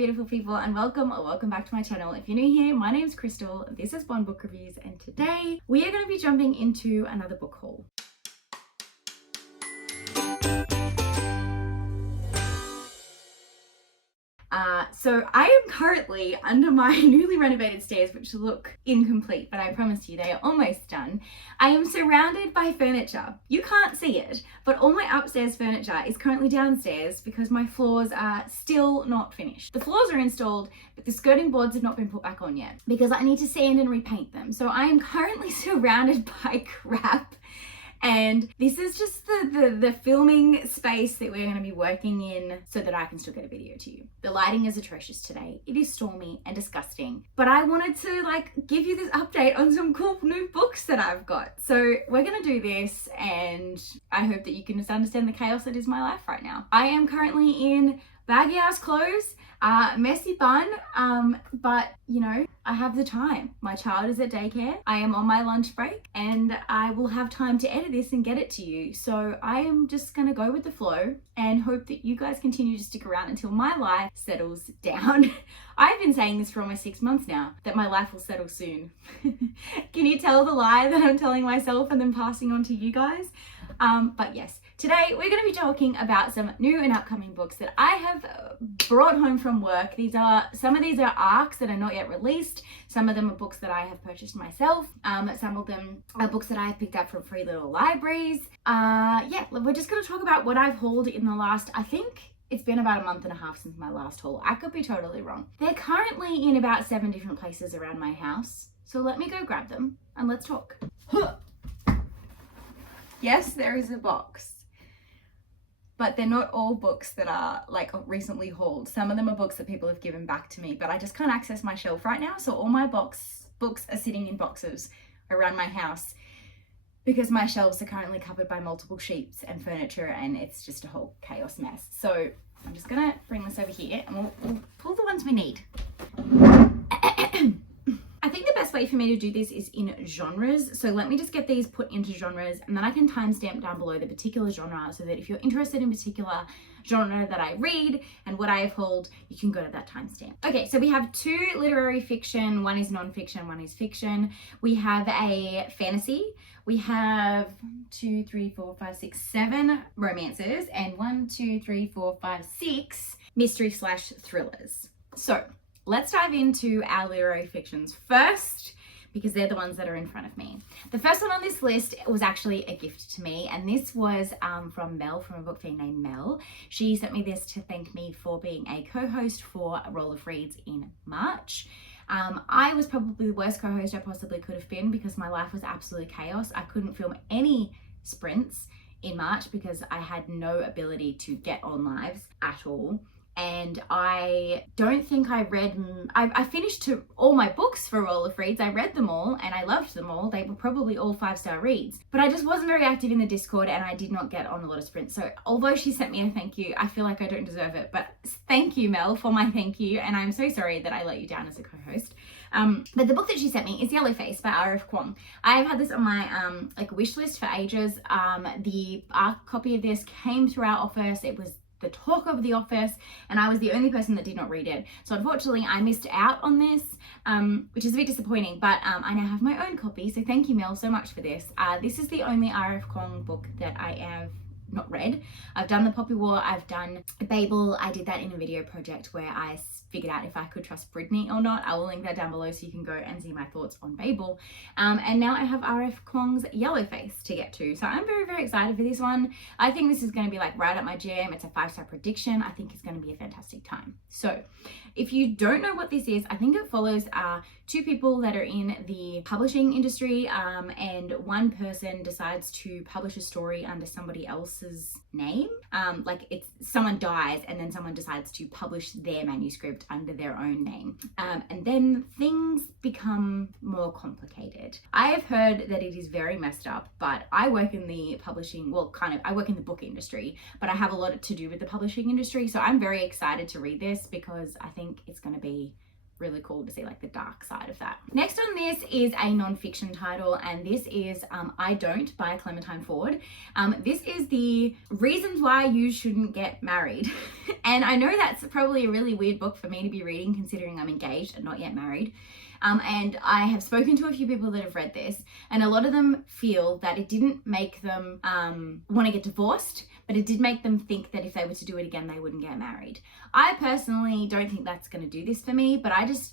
beautiful people, and welcome back to my channel. If you're new here, my name's Crystal, this is Bond Book Reviews, and today we are going to be jumping into another book haul. So I am currently under my newly renovated stairs, which look incomplete, but I promise you they are almost done. I am surrounded by furniture. You can't see it, but all my upstairs furniture is currently downstairs because my floors are still not finished. The floors are installed, but the skirting boards have not been put back on yet because I need to sand and repaint them. So I am currently surrounded by crap. And this is just the filming space that we're going to be working in so that I can still get a video to you. The lighting is atrocious today. It is stormy and disgusting. But I wanted to give you this update on some cool new books that I've got. So we're going to do this, and I hope that you can just understand the chaos that is my life right now. I am currently in baggy ass clothes, messy bun, but you know, I have the time. My child is at daycare, I am on my lunch break, and I will have time to edit this and get it to you. So I am just gonna go with the flow and hope that you guys continue to stick around until my life settles down. I've been saying this for almost 6 months now, that my life will settle soon. Can you tell the lie that I'm telling myself and then passing on to you guys? But yes, today we're going to be talking about some new and upcoming books that I have brought home from work. Some of these are arcs that are not yet released. Some of them are books that I have purchased myself. Some of them are books that I have picked up from free little libraries. Yeah, we're just going to talk about what I've hauled in the last, I think it's been about a month and a half since my last haul. I could be totally wrong. They're currently in about 7 different places around my house. So let me go grab them and let's talk. Yes, there is a box, but they're not all books that are recently hauled. Some of them are books that people have given back to me, but I just can't access my shelf right now. So all my books are sitting in boxes around my house because my shelves are currently covered by multiple sheets and furniture, and it's just a whole chaos mess. So I'm just gonna bring this over here and we'll pull the ones we need. I think the best way for me to do this is in genres. So let me just get these put into genres, and then I can timestamp down below the particular genre so that if you're interested in particular genre that I read and what I have hauled, you can go to that timestamp. Okay, so we have 2 literary fiction. One is non-fiction, one is fiction. We have a fantasy. We have 2, 3, 4, 5, 6, 7 romances, and 1, 2, 3, 4, 5, 6 mystery/thrillers. So let's dive into our literary fictions first, because they're the ones that are in front of me. The first one on this list was actually a gift to me, and this was from Mel, from a book fan named Mel. She sent me this to thank me for being a co-host for Roll of Reads in March. I was probably the worst co-host I possibly could have been because my life was absolute chaos. I couldn't film any sprints in March because I had no ability to get on lives at all. And I don't think I finished all my books for Roll of Reads. I read them all and I loved them all. They were probably all 5-star reads, but I just wasn't very active in the Discord and I did not get on a lot of sprints. So although she sent me a thank you, I feel like I don't deserve it, but thank you, Mel, for my thank you. And I'm so sorry that I let you down as a co-host. But the book that she sent me is Yellowface by R.F. Kuang. I've had this on my wish list for ages. The ARC copy of this came through our office. It was the talk of the office, and I was the only person that did not read it. So unfortunately I missed out on this, which is a bit disappointing, but I now have my own copy. So thank you, Mel, so much for this. This is the only R.F. Kuang book that I have not read. I've done The Poppy War, I've done Babel. I did that in a video project where I figured out if I could trust Brittany or not. I will link that down below so you can go and see my thoughts on Babel. And now I have R.F. Kuang's Yellowface to get to. So I'm very, very excited for this one. I think this is going to be right up my jam. It's a 5-star prediction. I think it's going to be a fantastic time. So if you don't know what this is, I think it follows 2 people that are in the publishing industry, and one person decides to publish a story under somebody else's name. It's someone dies and then someone decides to publish their manuscript under their own name. And then things become more complicated. I have heard that it is very messed up, but I work in the publishing, I work in the book industry, but I have a lot to do with the publishing industry. So I'm very excited to read this because I think it's going to be really cool to see like the dark side of that. Next on this is a non-fiction title, and this is I Don't by Clementine Ford. This is the reasons why you shouldn't get married. And I know that's probably a really weird book for me to be reading considering I'm engaged and not yet married. And I have spoken to a few people that have read this, and a lot of them feel that it didn't make them want to get divorced, but it did make them think that if they were to do it again, they wouldn't get married. I personally don't think that's going to do this for me, but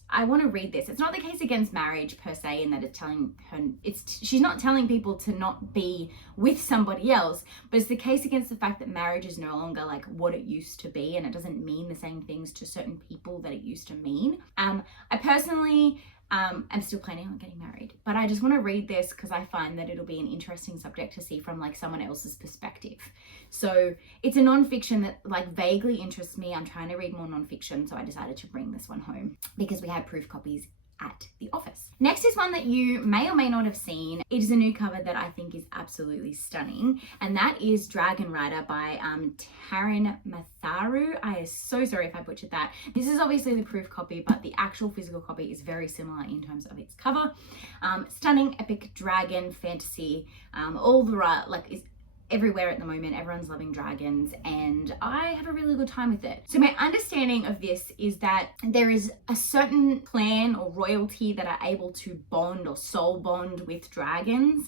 I want to read this. It's not the case against marriage per se, in that it's telling her, she's not telling people to not be with somebody else, but it's the case against the fact that marriage is no longer like what it used to be, and it doesn't mean the same things to certain people that it used to mean. I personally I'm still planning on getting married, but I just want to read this because I find that it'll be an interesting subject to see from like someone else's perspective. So it's a non-fiction that like vaguely interests me. I'm trying to read more non-fiction, so I decided to bring this one home because we had proof copies at the office. Next is one that you may or may not have seen. It is a new cover that I think is absolutely stunning, and that is Dragon Rider by Taryn Matharu. I am so sorry if I butchered that. This is obviously the proof copy, but the actual physical copy is very similar in terms of its cover. Stunning, epic dragon fantasy, all the right, like is everywhere at the moment. Everyone's loving dragons, and I have a really good time with it. So my understanding of this is that there is a certain clan or royalty that are able to bond or soul bond with dragons,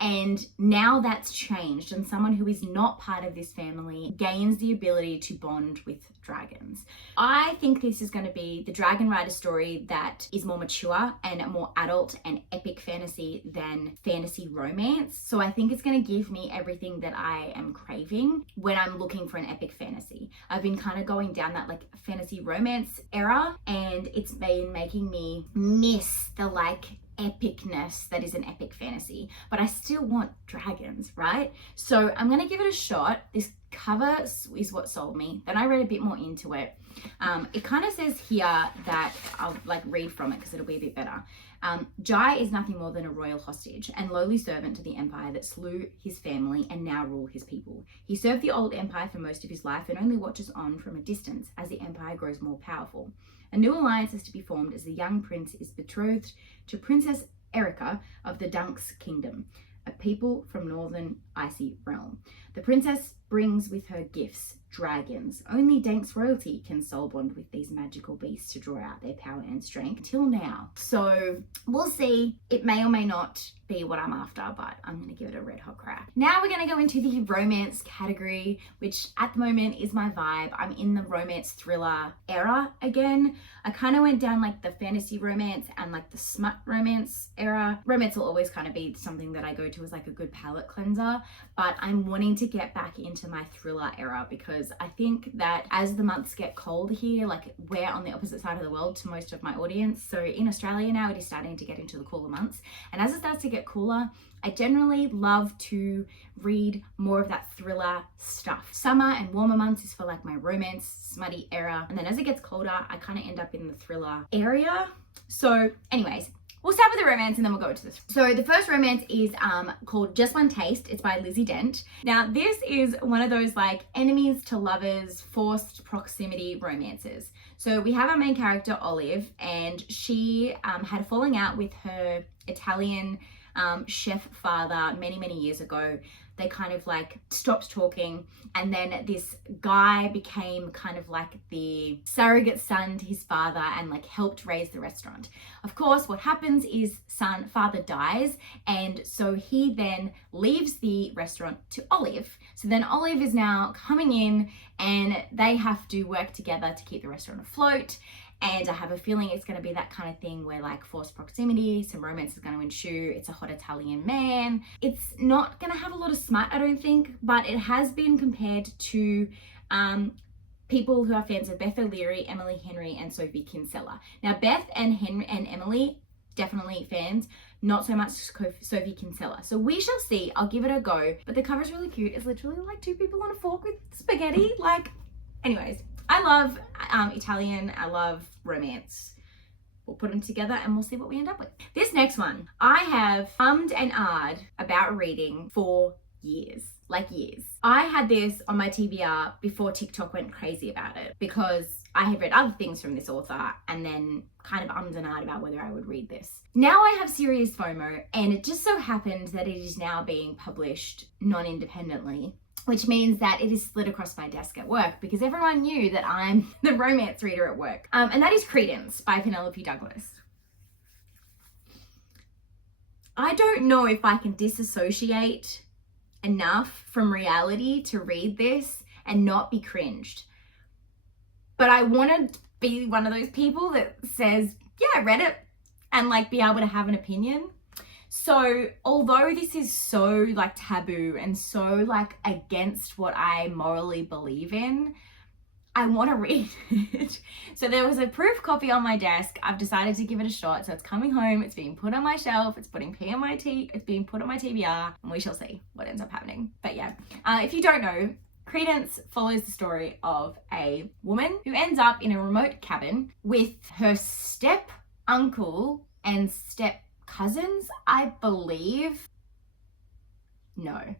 and now that's changed, and someone who is not part of this family gains the ability to bond with dragons. I think this is going to be the Dragon Rider story that is more mature and more adult and epic fantasy than fantasy romance. So I think it's going to give me everything that I am craving when I'm looking for an epic fantasy. I've been kind of going down that like fantasy romance era, and it's been making me miss the like epicness that is an epic fantasy, but I still want dragons, right? So I'm gonna give it a shot. This cover is what sold me. Then I read a bit more into it. It kind of says here that I'll like read from it because it'll be a bit better. Jai is nothing more than a royal hostage and lowly servant to the empire that slew his family and now rule his people. He served the old empire for most of his life and only watches on from a distance as the empire grows more powerful. A new alliance is to be formed as the young prince is betrothed to Princess Erica of the Dunks Kingdom, a people from northern icy realm. The princess brings with her gifts, dragons. Only Dank's royalty can soul bond with these magical beasts to draw out their power and strength, till now. So we'll see. It may or may not be what I'm after, but I'm gonna give it a red hot crack. Now we're gonna go into the romance category, which at the moment is my vibe. I'm in the romance thriller era again. I kind of went down like the fantasy romance and like the smut romance era. Romance will always kind of be something that I go to as like a good palette cleanser, but I'm wanting to get back into my thriller era because I think that as the months get cold here, like we're on the opposite side of the world to most of my audience. So in Australia now, it is starting to get into the cooler months, and as it starts to get cooler, I generally love to read more of that thriller stuff. Summer and warmer months is for like my romance, smutty era. And then as it gets colder, I kind of end up in the thriller area. So anyways, we'll start with the romance and then we'll go to this. So the first romance is called Just One Taste. It's by Lizzie Dent. Now this is one of those like enemies to lovers, forced proximity romances. So we have our main character, Olive, and she had a falling out with her Italian chef father many years ago. They kind of like stopped talking, and then this guy became kind of like the surrogate son to his father and like helped raise the restaurant. Of course, what happens is father dies, and so he then leaves the restaurant to Olive. So then Olive is now coming in and they have to work together to keep the restaurant afloat. And I have a feeling it's going to be that kind of thing where like forced proximity, some romance is going to ensue. It's a hot Italian man. It's not going to have a lot of smut, I don't think, but it has been compared to people who are fans of Beth O'Leary, Emily Henry, and Sophie Kinsella. Now, Beth and Emily, definitely fans, not so much Sophie Kinsella. So we shall see. I'll give it a go. But the cover's really cute. It's literally like two people on a fork with spaghetti. Like, anyways. I love Italian, I love romance. We'll put them together and we'll see what we end up with. This next one, I have ummed and ahed about reading for years. like years. I had this on my TBR before TikTok went crazy about it because I had read other things from this author and then kind of ummed and ahed about whether I would read this. Now I have serious FOMO, and it just so happened that it is now being published non-independently, which means that it is slid across my desk at work because everyone knew that I'm the romance reader at work. And that is Credence by Penelope Douglas. I don't know if I can disassociate enough from reality to read this and not be cringed. But I want to be one of those people that says, yeah, I read it, and like be able to have an opinion. So although this is so like taboo and so like against what I morally believe in, I want to read it. So there was a proof copy on my desk. I've decided to give it a shot. So it's coming home. It's being put on my shelf. It's being put on my TBR, and we shall see what ends up happening. But yeah, if you don't know, Credence follows the story of a woman who ends up in a remote cabin with her step uncle and step cousins, I believe. No.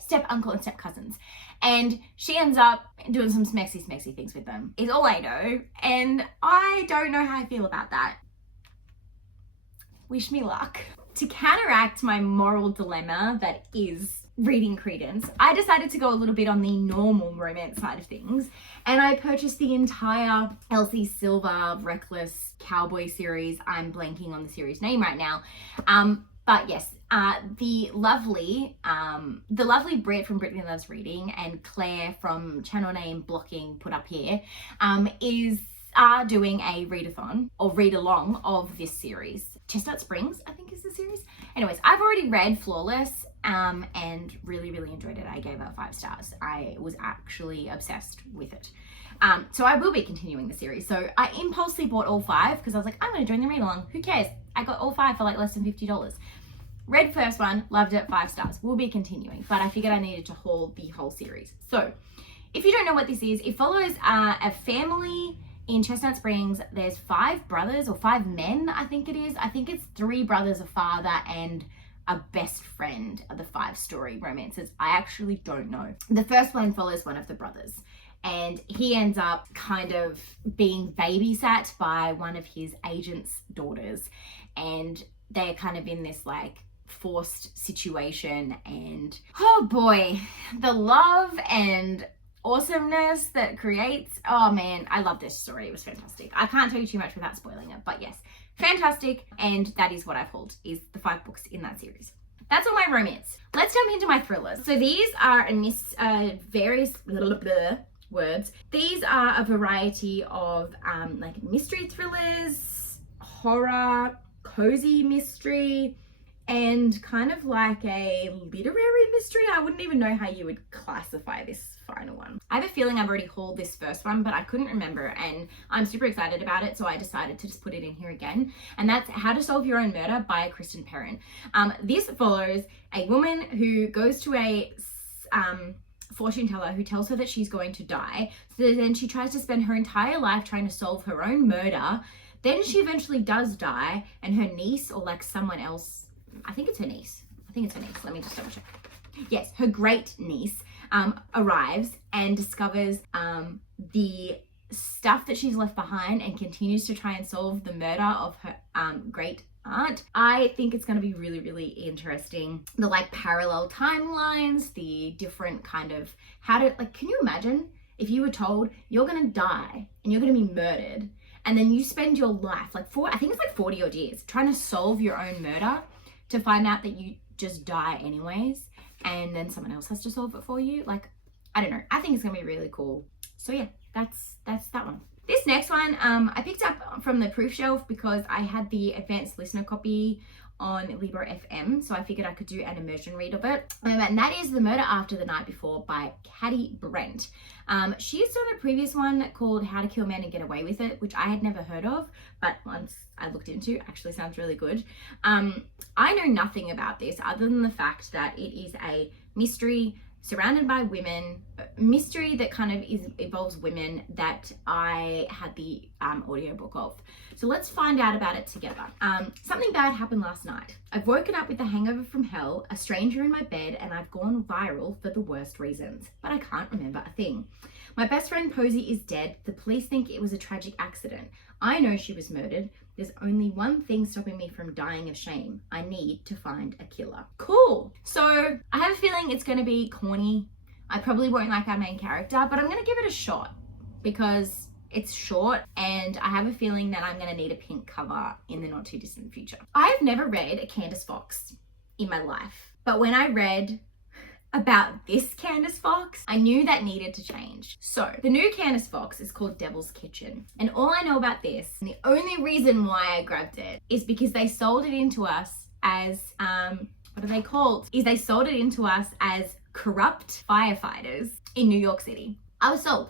Step uncle and step cousins. And she ends up doing some smexy things with them, is all I know. And I don't know how I feel about that. Wish me luck. To counteract my moral dilemma that is reading Credence, I decided to go a little bit on the normal romance side of things, and I purchased the entire Elsie Silver Reckless Cowboy series. I'm blanking on the series name right now. But yes, the lovely Brit from Brittany Loves Reading and Claire from channel name Blocking put up here are doing a readathon or read along of this series. Chestnut Springs, I think is the series. Anyways, I've already read Flawless and really enjoyed it. I gave it 5 stars. I was actually obsessed with it. So I will be continuing the series. So I impulsively bought all 5 because I was like, I'm going to join the read along. Who cares? I got all 5 for like less than $50. Read first one, loved it, 5 stars. We'll be continuing, but I figured I needed to haul the whole series. So if you don't know what this is, it follows a family in Chestnut Springs. There's 5 brothers or 5 men, I think it is. I think it's 3 brothers, a father, and a best friend are the 5 story romances. I actually don't know. The first one follows one of the brothers, and he ends up kind of being babysat by one of his agent's daughters, and they're kind of in this like forced situation, and oh boy, the love and awesomeness that creates. Oh man, I love this story. It was fantastic. I can't tell you too much without spoiling it, but yes, fantastic. And that is what I've hauled, is the 5 books in that series. That's all my romance. Let's jump into my thrillers. So these are various words. These are a variety of like mystery thrillers, horror, cozy mystery, and kind of like a literary mystery. I wouldn't even know how you would classify this final one. I have a feeling I've already hauled this first one, but I couldn't remember, and I'm super excited about it, so I decided to just put it in here again. And that's How to Solve Your Own Murder by Kristen Perrin. This follows a woman who goes to a fortune teller who tells her that she's going to die. So then she tries to spend her entire life trying to solve her own murder. Then she eventually does die, and her niece, or like someone else, I think it's her niece. Let me just double check. Yes, her great niece arrives and discovers the stuff that she's left behind and continues to try and solve the murder of her great aunt. I think it's going to be really interesting. The like parallel timelines, the different kind of can you imagine if you were told you're going to die and you're going to be murdered, and then you spend your life like 40 odd years trying to solve your own murder, to find out that you just die anyways, and then someone else has to solve it for you. Like, I don't know. I think it's gonna be really cool. So yeah, that's that one. This next one, I picked up from the proof shelf because I had the advanced listener copy on Libro FM, so I figured I could do an immersion read of it. And that is The Murder After the Night Before by Caddy Brent. She's done a previous one called How to Kill Men and Get Away with It, which I had never heard of, but once I looked into, actually sounds really good. I know nothing about this other than the fact that it is a mystery surrounded by women, mystery that kind of involves women that I had the audiobook of. So let's find out about it together. Something bad happened last night. I've woken up with a hangover from hell, a stranger in my bed, and I've gone viral for the worst reasons, but I can't remember a thing. My best friend Posey is dead. The police think it was a tragic accident. I know she was murdered. There's only one thing stopping me from dying of shame. I need to find a killer. Cool. So I have a feeling it's going to be corny. I probably won't like our main character, but I'm going to give it a shot because it's short and I have a feeling that I'm going to need a pink cover in the not too distant future. I have never read a Candace Fox in my life, but when I read about this Candace Fox, I knew that needed to change. So the new Candace Fox is called Devil's Kitchen. And all I know about this, and the only reason why I grabbed it, is because they sold it into us as, what are they called? They sold it into us as corrupt firefighters in New York City. I was sold.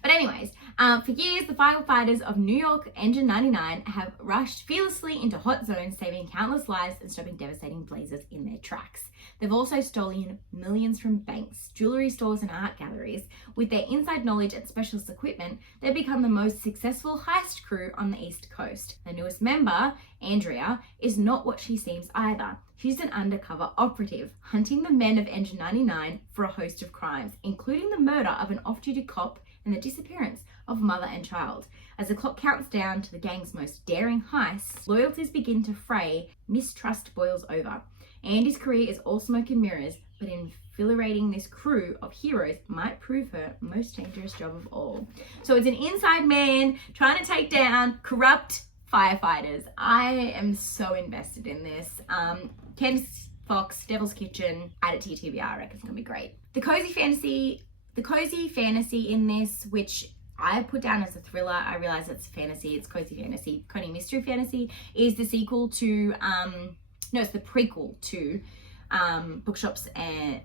But anyways, for years, the firefighters of New York Engine 99 have rushed fearlessly into hot zones, saving countless lives and stopping devastating blazes in their tracks. They've also stolen millions from banks, jewelry stores, and art galleries. With their inside knowledge and specialist equipment, they've become the most successful heist crew on the East Coast. The newest member, Andrea, is not what she seems either. She's an undercover operative, hunting the men of Engine 99 for a host of crimes, including the murder of an off-duty cop and the disappearance of mother and child. As the clock counts down to the gang's most daring heists, loyalties begin to fray, mistrust boils over. Andy's career is all smoke and mirrors, but infiltrating this crew of heroes might prove her most dangerous job of all. So it's an inside man trying to take down corrupt firefighters. I am so invested in this. Candace Fox, Devil's Kitchen, add it to your TBR. I reckon it's gonna be great. The cozy fantasy in this, which I put down as a thriller, I realize it's fantasy, it's cozy fantasy, cozy mystery fantasy, is the sequel to, it's the prequel to Bookshops and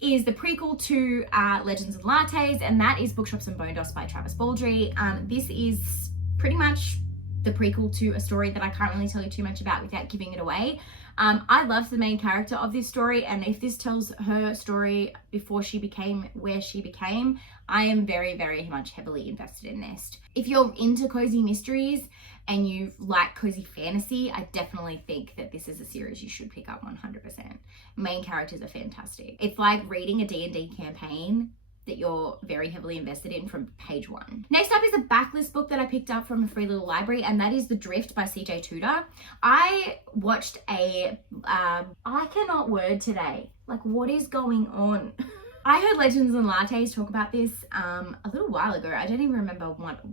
is the prequel to Legends and Lattes, and that is Bookshops and Bone Dust by Travis Baldree. This is pretty much the prequel to a story that I can't really tell you too much about without giving it away. I love the main character of this story, and if this tells her story before she became where she became, I am very, very much heavily invested in this. If you're into cozy mysteries and you like cozy fantasy, I definitely think that this is a series you should pick up 100%. Main characters are fantastic. It's like reading a D&D campaign that you're very heavily invested in from page one. Next up is a backlist book that I picked up from a free little library, and that is The Drift by CJ Tudor. I watched I cannot word today. Like, what is going on? I heard Legends and Lattes talk about this a little while ago. I don't even remember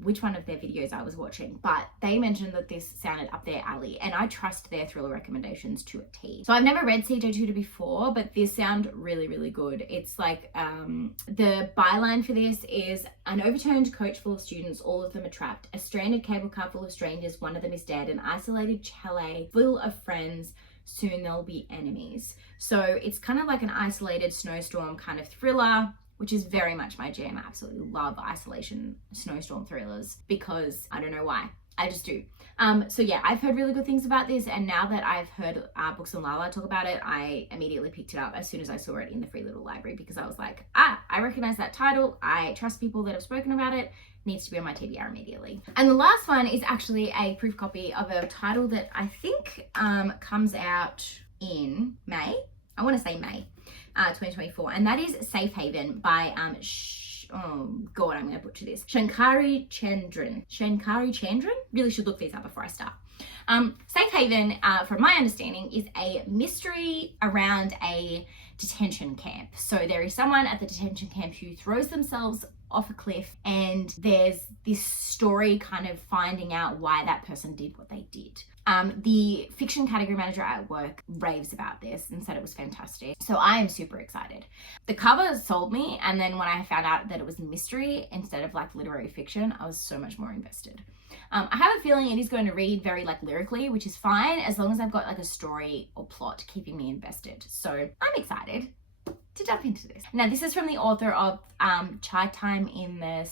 which one of their videos I was watching, but they mentioned that this sounded up their alley, and I trust their thriller recommendations to a T. So I've never read CJ Tudor before, but this sounds really, really good. It's like, the byline for this is an overturned coach full of students, all of them are trapped. A stranded cable car full of strangers, one of them is dead. An isolated chalet full of friends, soon they'll be enemies. So it's kind of like an isolated snowstorm kind of thriller, which is very much my jam. I absolutely love isolation snowstorm thrillers because I don't know why. I just do. So yeah, I've heard really good things about this, and now that I've heard Books and Lala talk about it, I immediately picked it up as soon as I saw it in the free little library because I was like, I recognize that title. I trust people that have spoken about it. Needs to be on my TBR immediately. And the last one is actually a proof copy of a title that I think comes out in May. I want to say May 2024, and that is Safe Haven by oh god, I'm gonna butcher this, Shankari Chandran. Really should look these up before I start. Safe Haven, from my understanding, is a mystery around a detention camp. So there is someone at the detention camp who throws themselves off a cliff, and there's this story kind of finding out why that person did what they did. The fiction category manager at work raves about this and said it was fantastic. So I am super excited. The cover sold me, and then when I found out that it was mystery instead of like literary fiction, I was so much more invested. I have a feeling it is going to read very like lyrically, which is fine as long as I've got like a story or plot keeping me invested. So I'm excited to jump into this. Now this is from the author of Chai Time in the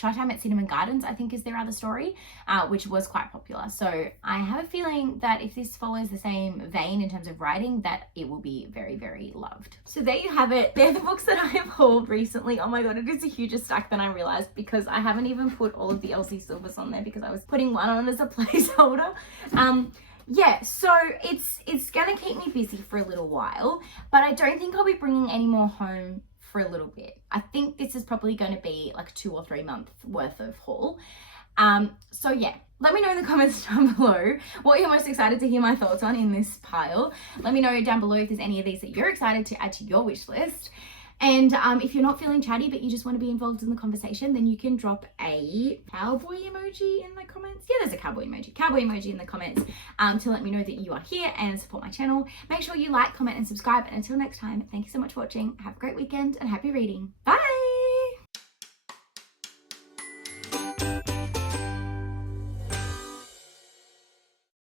Chai Time at Cinnamon Gardens, I think, is their other story, which was quite popular. So I have a feeling that if this follows the same vein in terms of writing, that it will be very, very loved. So there you have it. They're the books that I have hauled recently. Oh my god, it is a huger stack than I realized, because I haven't even put all of the Elsie Silvers on there because I was putting one on as a placeholder. Yeah, so it's gonna keep me busy for a little while, but I don't think I'll be bringing any more home for a little bit. I think this is probably going to be like 2 or 3 months worth of haul. So yeah, let me know in the comments down below what you're most excited to hear my thoughts on in this pile. Let me know down below if there's any of these that you're excited to add to your wish list. And if you're not feeling chatty but you just want to be involved in the conversation, then you can drop a cowboy emoji in the comments. Yeah, there's a cowboy emoji in the comments to let me know that you are here and support my channel. Make sure you like, comment and subscribe. And until next time, thank you so much for watching. Have a great weekend and happy reading. Bye.